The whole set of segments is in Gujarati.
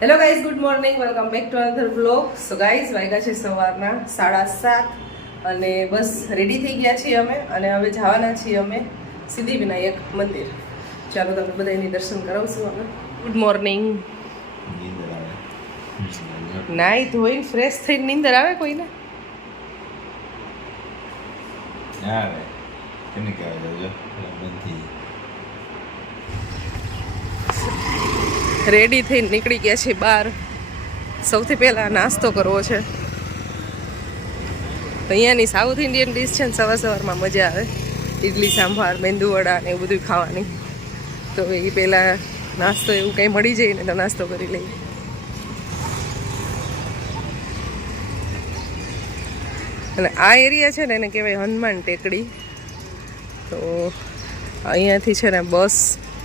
Hello guys, good morning, welcome back to another blog. So guys, વાગ્યા છે સવારના 7:30 અને બસ રેડી થઈ ગયા છીએ અમે અને હવે જવાના છીએ અમે સિદ્ધિવિનાયક મંદિર. ચાલો તમે બધા એની દર્શન કરાવશું અમે. Good morning. નાઈ ધોઈને ફ્રેશ થઈને નીંદર આવે કોઈને? આવે કેને કહેવાય જો બંધી રેડી થઈને નીકળી ગયા છે બહાર. સૌથી પહેલાં નાસ્તો કરવો છે. તો અહીંયાની સાઉથ ઇન્ડિયન ડિશ છે ને, સવારમાં મજા આવે. ઇડલી સાંભાર, મેંદુવડા ને એવું બધું ખાવાની. તો એ પહેલાં નાસ્તો એવું કંઈ મળી જાય ને તો નાસ્તો કરી લઈએ. અને આ એરિયા છે ને એને કહેવાય હનુમાન ટેકડી. તો અહીંયાથી છે ને બસ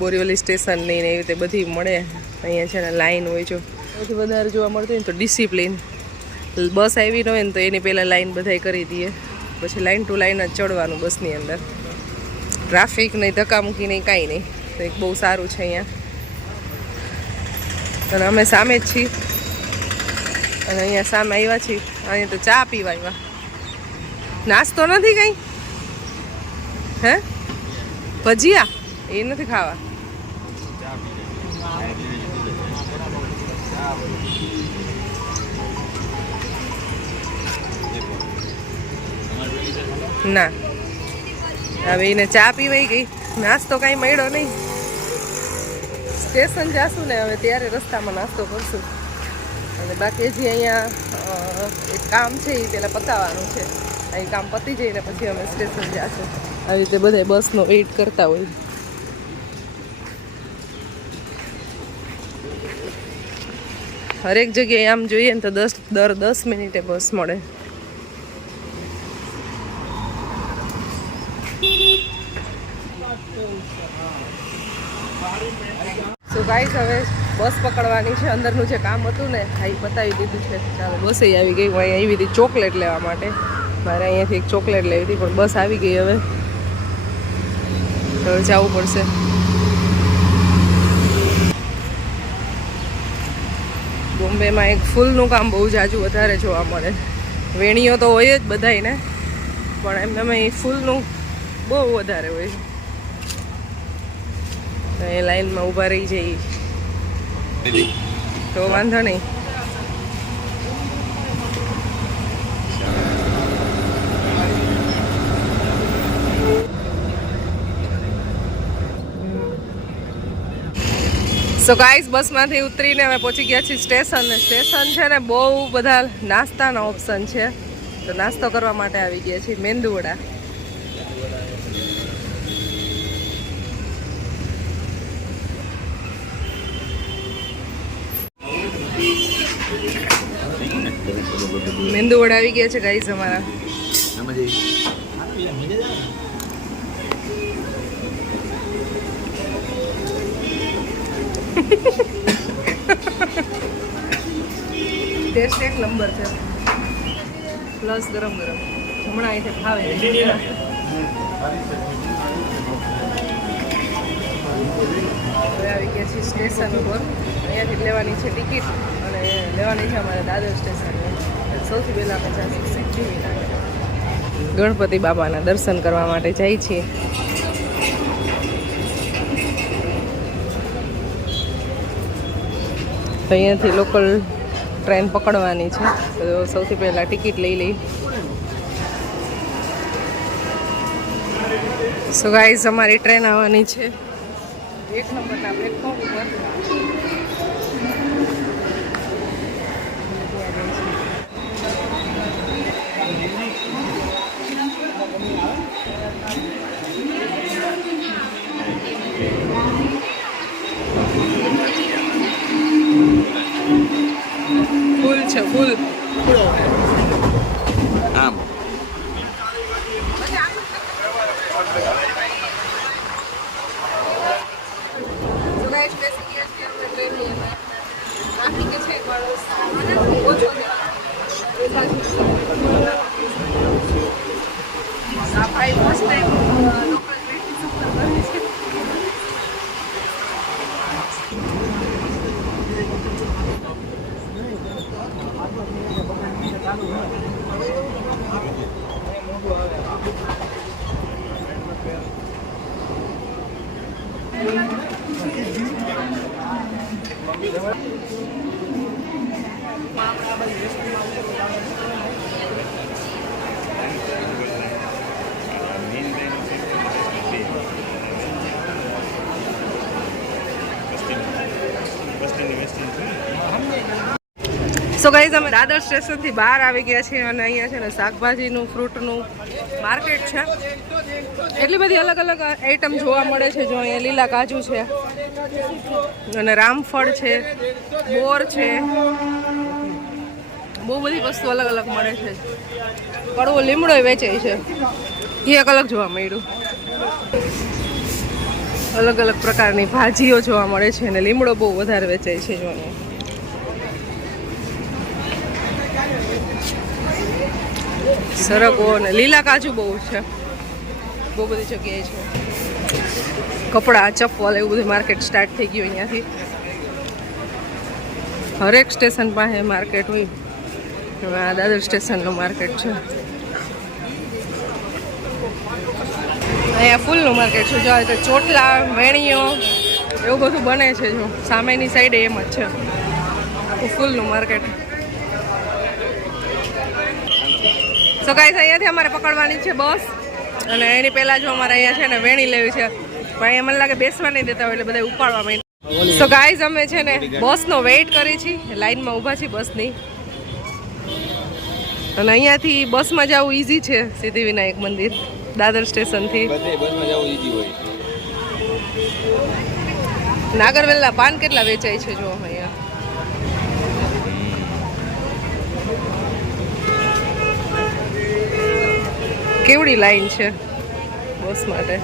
બોરીવલી સ્ટેશનની ને એવી રીતે બધી મળે. અહીંયા છે ને લાઈન હોય. જો સૌથી વધારે જોવા મળતું હોય ને તો ડિસિપ્લિન. બસ આવી ન હોય ને તો એની પહેલાં લાઈન બધાય કરી દઈએ, પછી લાઈન ટુ લાઈન જ ચડવાનું બસની અંદર. ટ્રાફિક નહીં, ધક્કામુક્કી નહીં, કાંઈ નહીં. તો એક બહુ સારું છે અહીંયા. અને અમે સામે જ છીએ અને અહીંયા સામે આવ્યા છીએ. અહીંયા તો ચા પીવા આવ્યા. નાસ્તો નથી કંઈ? હે ભજીયા એ નથી ખાવા? ના, હવે એને ચા પીવાઈ ગઈ. નાસ્તો કાંઈ મળ્યો નહીં. સ્ટેશન જાશું ને હવે ત્યારે રસ્તામાં નાસ્તો કરશું. અને બાકી હજી અહીંયા એક કામ છે એ પહેલાં પતાવવાનું છે. અહીં કામ પતી જઈને પછી અમે સ્ટેશન જાશું. આવી રીતે બધા બસનો વેઇટ કરતા હોય. હરેક જગ્યાએ આમ જોઈએ ને તો દર 10 મિનિટે બસ મળે. સો ગાઈસ, હવે બસ પકડવાની છે. અંદરનું જે કામ હતું ને એ પતાવી દીધું છે. ચાલો, બસ આવી ગઈ. હું અહીંયા આવી હતી ચોકલેટ લેવા માટે. મારે અહીંયાથી એક ચોકલેટ લેવી હતી પણ બસ આવી ગઈ. હવે જવું પડશે. બોમ્બેમાં એક ફૂલનું કામ બહુ જાજુ વધારે જોવા મળે. વેણીઓ તો હોય જ બધાયને, પણ એમને એ ફૂલનું બહુ વધારે હોય. એ લાઈનમાં ઊભા રહી જઈએ તો વાંધો નહીં. સો ગાઈસ, બસમાંથી ઉતરીને અમે પહોંચી ગયા છીએ સ્ટેશન. ને સ્ટેશન છે ને બહુ બધા નાસ્તાના ઓપ્શન છે. તો નાસ્તો કરવા માટે આવી ગયા છીએ. મેંદુવડા. મેંદુવડા આવી ગયા છે ગાઈસ અમારા. ટેસ્ટ એક નંબર છે. પ્લસ ગરમ ગરમ હમણાં અહીંથી ખાવે. હવે આવી ગયા છીએ સ્ટેશન ઉપર. અહીંયાથી લેવાની છે ટિકિટ અને લેવાની છે અમારે દાદર સ્ટેશન. સૌથી પહેલાં આપણે જઈશું સિદ્ધિવિનાયક. ગણપતિ બાબાના દર્શન કરવા માટે જાય છીએ. તો અહીંયાથી લોકલ ટ્રેન પકડવાની છે. તો સૌથી પહેલાં ટિકિટ લઈ લઈ. સો ગાઈઝ, અમારી ટ્રેન આવવાની છે 1 નંબરના પ્લેટફોર્મ ઉપર. ફૂલ છે, ફૂલ. આમ સફાઈ ફર્સ્ટ ટાઈમ લોકલ ટ્રેન સફર કરી છે. સો ગાઈઝ અમે દાદર સ્ટેશનથી બહાર આવી ગયા છીએ અને અહીંયા છે ને શાકભાજીનું ફ્રૂટનું માર્કેટ છે. એટલી બધી અલગ અલગ આઈટમ જોવા મળે છે. જો અહીંયા લીલા કાજુ છે અને રામફળ છે, બોર છે, બહુ બધી વસ્તુ અલગ અલગ મળે છે. કડવો લીમડો વેચાય છે, એ એક અલગ જોવા મળ્યું. અલગ અલગ પ્રકારની ભાજીઓ જોવા મળે છે અને લીમડો બહુ વધારે વેચાય છે. જોવાનું સરગવો અને લીલા કાજુ બહુ છે, બહુ બધી જગ્યાએ છે. કપડાં, ચપ્પલ એવું બધું માર્કેટ સ્ટાર્ટ થઈ ગયું અહીંયાથી. હરેક સ્ટેશન પાસે માર્કેટ હોય. હવે આ દાદર સ્ટેશનનું માર્કેટ છે. અહીંયા ફૂલનું માર્કેટ છે. જો તો ચોટલા, વેણીઓ એવું બધું બને છે. જો સામેની સાઈડે એમ જ છે આખું ફૂલનું માર્કેટ. સો ગાઈસ અહીંયાથી અમારે પકડવાની છે બસ અને એની પહેલાં જો અમારે અહીંયા છે ને વેણી લેવી છે, પણ અહીંયા મને લાગે બેસવા નહીં દેતા હોય એટલે બધા ઉપાડવા માંડ્યા. સો ગાઈસ અમે છે ને બસનો વેઇટ કરી છીએ, લાઈનમાં ઊભા છીએ બસની. અને અહીંયાથી બસમાં જવું ઇઝી છે સિદ્ધિવિનાયક મંદિર દાદર સ્ટેશનથી. નાગરવેલના પાન કેટલા વેચાય છે જો અહીંયા. કેવડી લાઈન છે બસ માટે.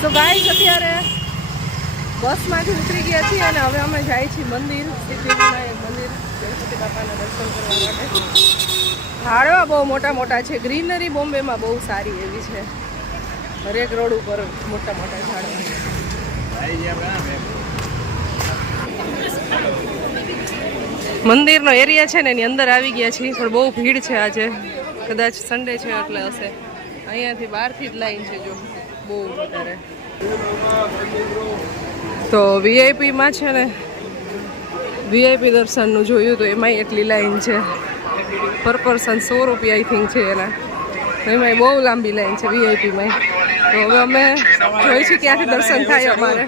સો ગાઈસ અત્યારે બસમાંથી ઉતરી ગયા છીએ અને હવે અમે જાય છીએ મંદિર, સિદ્ધિવિનાયક મંદિર, ગણપતિ બાપાના દર્શન કરવા માટે. ઝાડવા બહુ મોટા મોટા છે. ગ્રીનરી બોમ્બેમાં બહુ સારી એવી છે. હરેક રોડ ઉપર મોટા મોટા ઝાડવા. મંદિરનો એરિયા છે ને એની અંદર આવી ગયા છીએ, પણ બહુ ભીડ છે આજે. કદાચ સન્ડે છે એટલે હશે. અહીંયાથી બહારથી જ લાઈન છે જો બહુ વધારે. તો વીઆઈપીમાં છે ને વીઆઈપી દર્શનનું જોયું તો એમાંય એટલી લાઈન છે. પર પર્સન 100 રૂપિયા આઈ થિંક છે એના. એમાંય બહુ લાંબી લાઈન છે વીઆઈપીમાં. તો હવે અમે જોઈશું ક્યાંથી દર્શન થાય અમારે.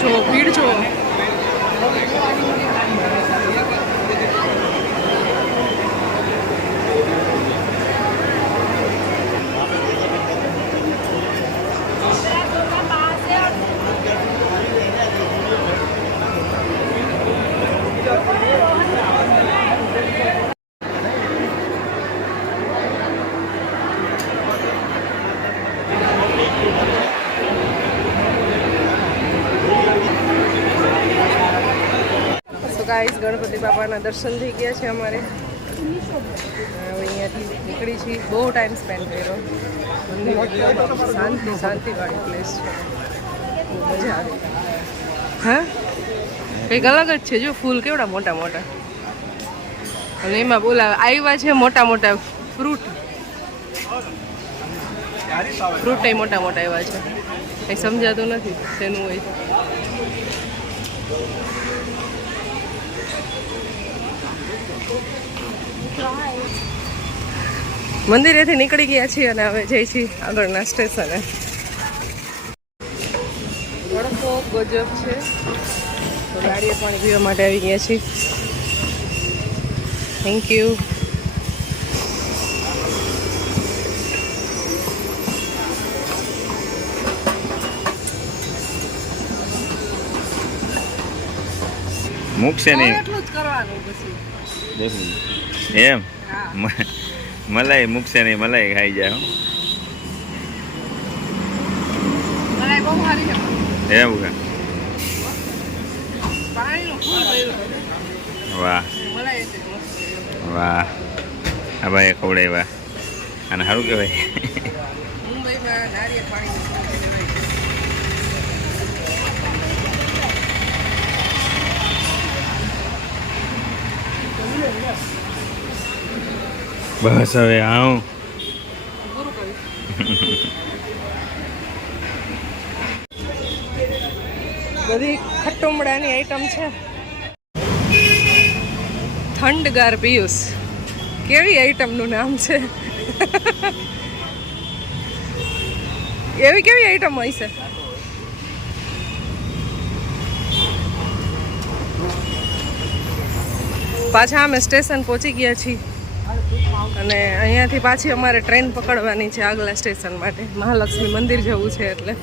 જો ભીડ જો. ગાઈસ ગણપતિ બાપાના દર્શન થઈ ગયા છે અમારે. હવે અહીંયાથી નીકળી છીએ. બહુ ટાઈમ સ્પેન્ડ કર્યો. શાંતિવાળી પ્લેસ છે, મજા આવે. હા કંઈક અલગ જ છે. જો ફૂલ કેવડા મોટા મોટા અને એમાં બોલાવે આવ્યા છે મોટા મોટા ફ્રૂટ એ મોટા મોટા આવ્યા છે. કંઈ સમજાતું નથી શેનું હોય. મંદિરેથી નીકળી ગયા છીએ અને હવે જઈ છીએ આગળના સ્ટેશને. તડકો ગજબ છે. તો ગાડીએ પાણી પીવા માટે આવી ગયા છીએ. Thank you. મૂકશે નહીં એટલું જ કરવાનું પછી. એમ મલાઈ મૂકશે નહીં, મલાઈ ખાઈ જાય. બહુ સારી છે એવું કે પાણીનું ફૂલ ભર્યું વાહ મલાઈ છે વાહ આ ભાઈ ખવડાવ્યા અને સારું કહેવાય મુંબઈમાં નારિયેળ પાણી બસ હવે આવું પૂરું કર્યું બધી ખટુંબડાની આઈટમ છે થંડગાર પિયુષ કેવી આઈટમનું નામ છે એવી કેવી આઈટમ હોય છે પાછા અમે સ્ટેશન પહોંચી ગયા છીએ અને અહીંયાથી પાછી અમારે ટ્રેન પકડવાની છે આગલા સ્ટેશન માટે મહાલક્ષ્મી મંદિર જવું છે એટલે